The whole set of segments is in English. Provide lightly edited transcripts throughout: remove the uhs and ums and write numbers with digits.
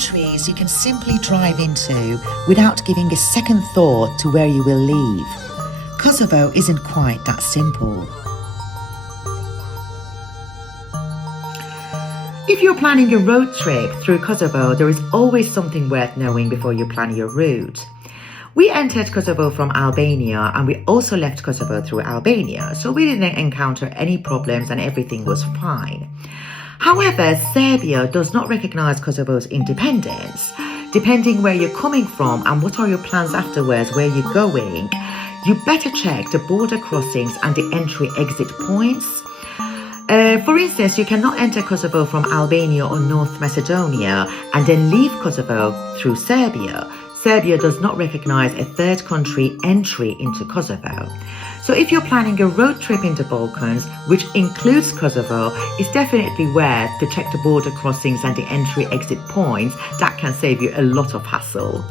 countries you can simply drive into without giving a second thought to where you will leave. Kosovo isn't quite that simple. If you're planning a road trip through Kosovo, there is always something worth knowing before you plan your route. We entered Kosovo from Albania and we also left Kosovo through Albania, so we didn't encounter any problems and everything was fine. However, Serbia does not recognize Kosovo's independence. Depending where you're coming from and what are your plans afterwards, where you're going, you better check the border crossings and the entry-exit points. For instance, you cannot enter Kosovo from Albania or North Macedonia and then leave Kosovo through Serbia. Serbia does not recognize a third country entry into Kosovo. So if you're planning a road trip in the Balkans, which includes Kosovo, it's definitely worth to check the border crossings and the entry-exit points. That can save you a lot of hassle.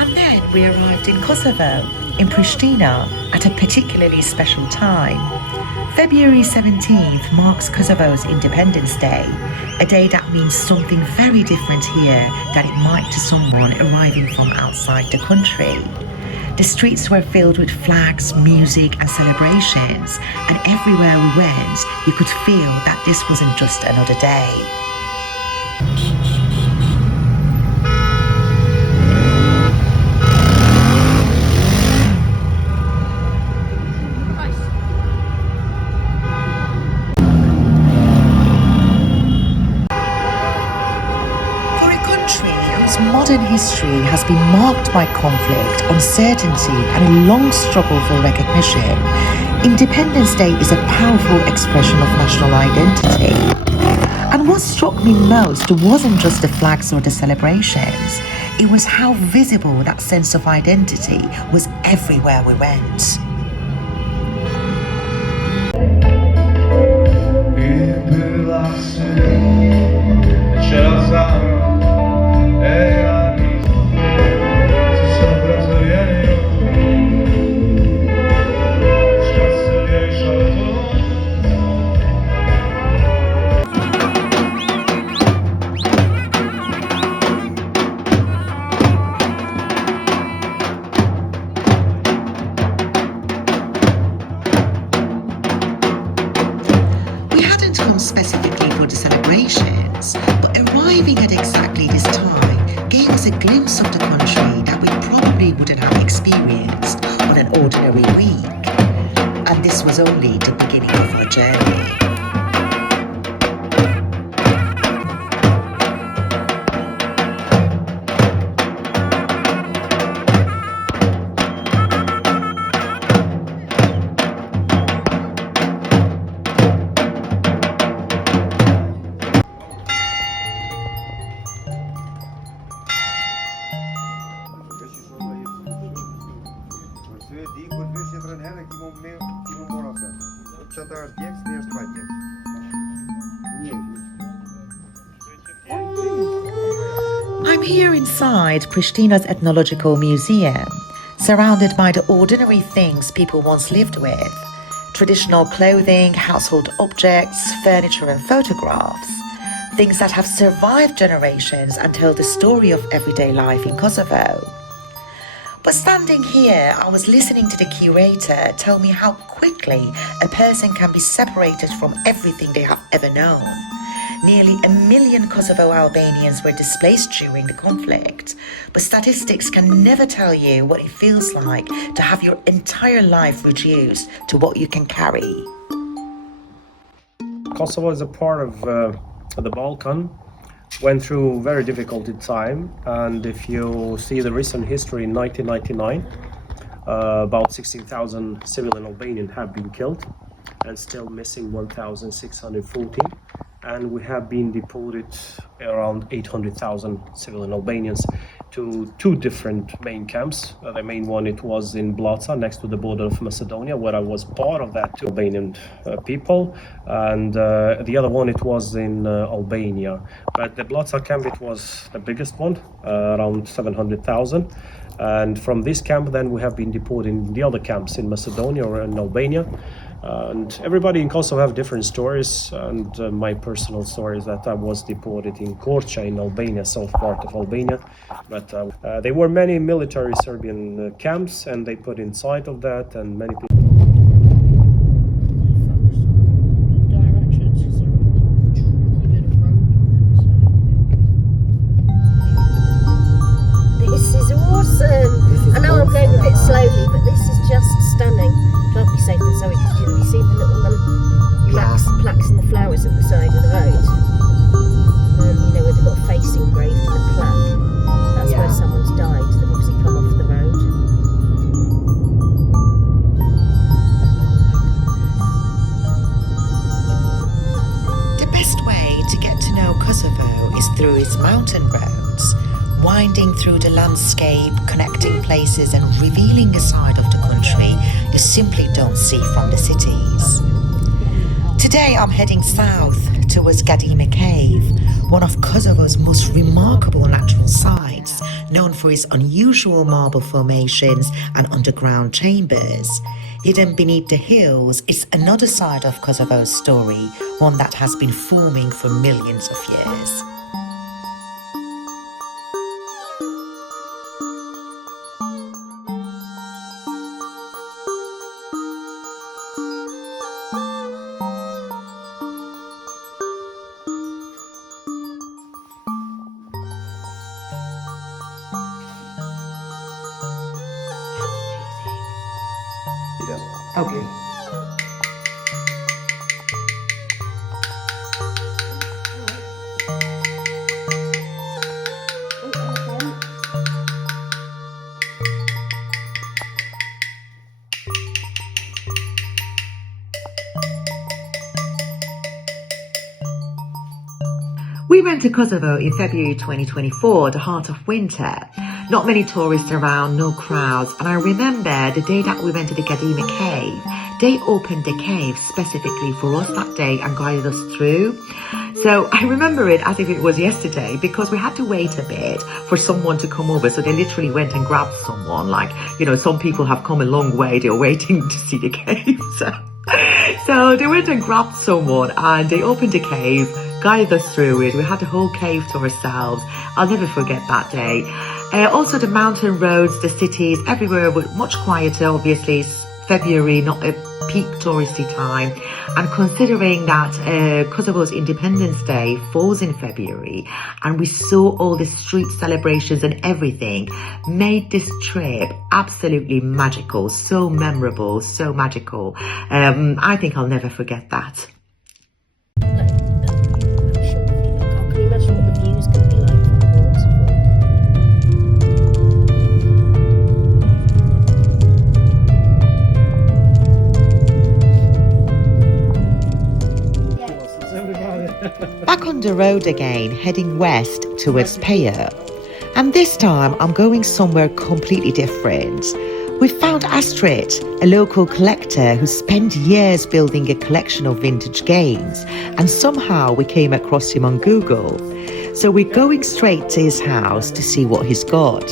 And then we arrived in Kosovo, in Pristina, at a particularly special time. February 17th marks Kosovo's Independence Day, a day that means something very different here than it might to someone arriving from outside the country. The streets were filled with flags, music and celebrations, and everywhere we went, you could feel that this wasn't just another day. Modern history has been marked by conflict, uncertainty and a long struggle for recognition. Independence Day is a powerful expression of national identity. And what struck me most wasn't just the flags or the celebrations, it was how visible that sense of identity was everywhere we went. Specifically for the celebrations, but arriving at exactly this time gave us a glimpse of the country that we probably wouldn't have experienced on an ordinary week. And this was only the beginning of our journey. I'm here inside Pristina's Ethnological Museum, surrounded by the ordinary things people once lived with. Traditional clothing, household objects, furniture and photographs. Things that have survived generations and tell the story of everyday life in Kosovo. But standing here, I was listening to the curator tell me how quickly a person can be separated from everything they have ever known. Nearly 1 million Kosovo Albanians were displaced during the conflict, but statistics can never tell you what it feels like to have your entire life reduced to what you can carry. Kosovo is a part of the Balkan, went through a very difficult time, and if you see the recent history in 1999, about 16,000 civilian Albanians have been killed and still missing 1,640. And we have been deported around 800,000 civilian Albanians. to two different main camps. The main one, it was in Blaca, next to the border of Macedonia, where I was part of that Albanian people, and the other one, it was in Albania. But the Blaca camp, it was the biggest one, around 700,000. And from this camp, then we have been deported in the other camps in Macedonia or in Albania. And everybody in Kosovo have different stories, and my personal story is that I was deported in Korça in Albania, south part of Albania. But there were many military Serbian camps, and they put inside of that, and many people. This is awesome! I know I'm going a bit slowly, but this is just stunning. Try to be safe and sorry, because you see the little plaques and the flowers at the side of the road. You know, where they've got a face engraved in the plaque. That's where someone's died. They've obviously come off the road. The best way to get to know Kosovo is through its mountain roads, winding through the landscape, connecting places and revealing a side of the country you simply don't see from the cities. Today I'm heading south towards Gadime Cave, one of Kosovo's most remarkable natural sites, known for its unusual marble formations and underground chambers. Hidden beneath the hills, it's another side of Kosovo's story, one that has been forming for millions of years. Okay. We went to Kosovo in February 2024, the heart of winter. Not many tourists around, no crowds, and I remember the day that we went to the Gadime Cave, they opened the cave specifically for us that day and guided us through. So I remember it as if it was yesterday, because we had to wait a bit for someone to come over. So they literally went and grabbed someone, like, you know, some people have come a long way, they're waiting to see the cave. So they went and grabbed someone and they opened the cave, guided us through it. We had the whole cave to ourselves. I'll never forget that day. Also the mountain roads, the cities, everywhere were much quieter. Obviously it's February, not a peak touristy time. And considering that Kosovo's Independence Day falls in February, and we saw all the street celebrations and everything, made this trip absolutely magical, so memorable, so magical. I think I'll never forget that. Back on the road again, heading west towards Peja. And this time I'm going somewhere completely different. We found Astrid, a local collector who spent years building a collection of vintage games, and somehow we came across him on Google. So we're going straight to his house to see what he's got.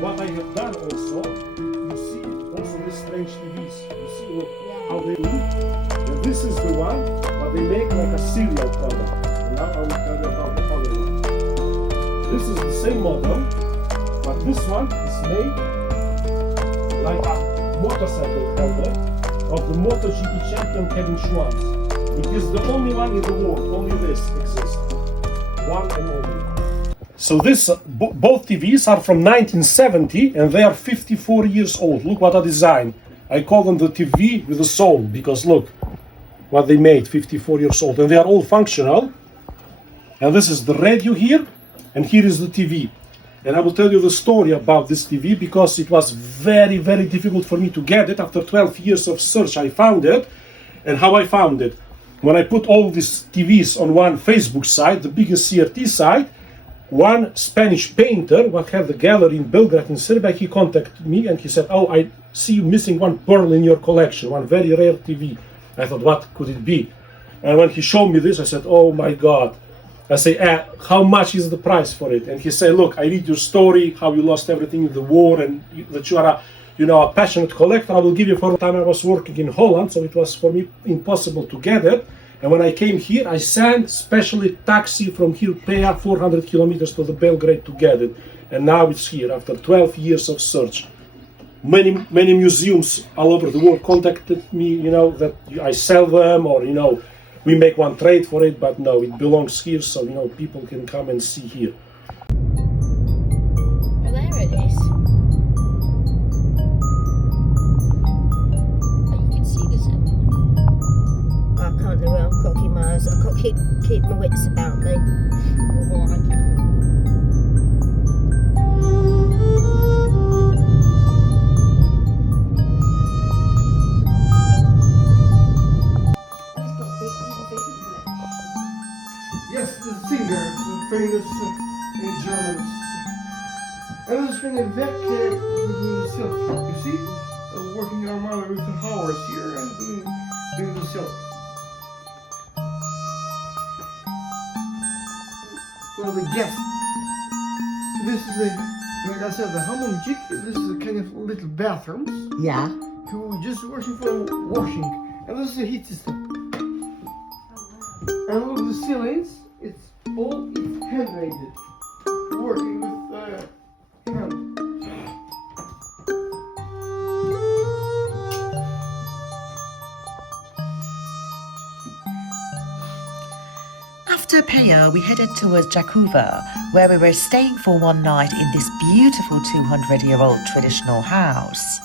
What I have done also, you see also these strange TVs. You see how they look? And this is the one, but they make like a serial product. And now I will tell you about the other one. This is the same model, but this one is made like a motorcycle helmet of the MotoGP champion Kevin Schwantz. It is the only one in the world, only this exists. One and only. So this, both TVs are from 1970 and they are 54 years old. Look what a design. I call them the TV with a soul, because look what they made, 54 years old. And they are all functional. And this is the radio here, and here is the TV. And I will tell you the story about this TV, because it was very, very difficult for me to get it. After 12 years of search, I found it. And how I found it? When I put all these TVs on one Facebook site, the biggest CRT site, one Spanish painter, what have the gallery in Belgrade in Serbia, he contacted me and he said, oh, I see you missing one pearl in your collection, one very rare TV. I thought, what could it be? And when he showed me this, I said, oh my God. I say, how much is the price for it? And he said, look, I read your story, how you lost everything in the war, and that you are a passionate collector. I will give you. For the time I was working in Holland, so it was for me impossible to get it. And when I came here, I sent specially taxi from here, Peja, 400 kilometers to the Belgrade to get it. And now it's here after 12 years of search. Many museums all over the world contacted me, that I sell them, or we make one trade for it, but no, it belongs here, so people can come and see here. Oh, there it is. Oh, you can see this. I can't do it. I've got to keep my eyes. I've got to keep my wits about me. Oh, I can. Yes, the singer, famous in German. And there's been a vet cave doing the silk. You see? Working our mother with the hours here and doing the silk. Well, the guest. This is like I said, the hamamcik. This is a kind of little bathrooms. Yeah. Who just working for washing. And this is a heat system. And look at the ceilings. It's handmade. Working with hand. After Peja, we headed towards Gjakova, where we were staying for one night in this beautiful 200-year-old traditional house.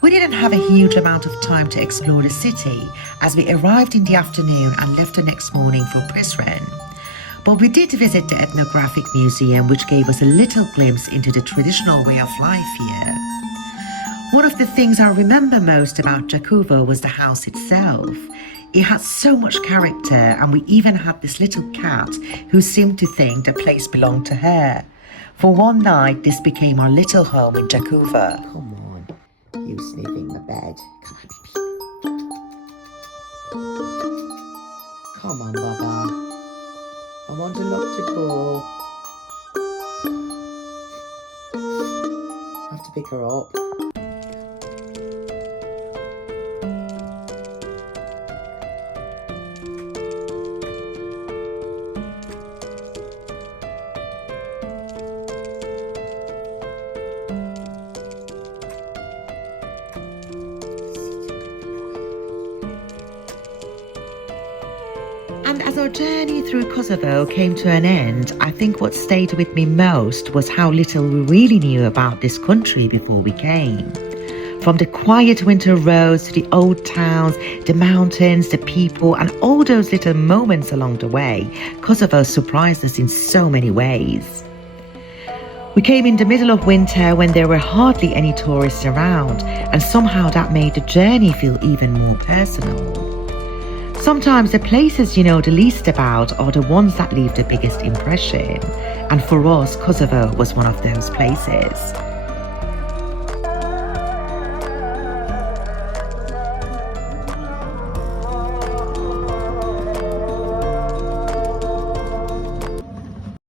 We didn't have a huge amount of time to explore the city, as we arrived in the afternoon and left the next morning for Pristina. But we did visit the ethnographic museum, which gave us a little glimpse into the traditional way of life here. One of the things I remember most about Gjakova was the house itself. It had so much character, and we even had this little cat who seemed to think the place belonged to her. For one night, this became our little home in Gjakova. Come on, you sniffing the bed. Come on, Baba. I want to lock the door. I have to pick her up. And as our journey through Kosovo came to an end, I think what stayed with me most was how little we really knew about this country before we came. From the quiet winter roads to the old towns, the mountains, the people, and all those little moments along the way, Kosovo surprised us in so many ways. We came in the middle of winter when there were hardly any tourists around, and somehow that made the journey feel even more personal. Sometimes the places you know the least about are the ones that leave the biggest impression, and for us, Kosovo was one of those places.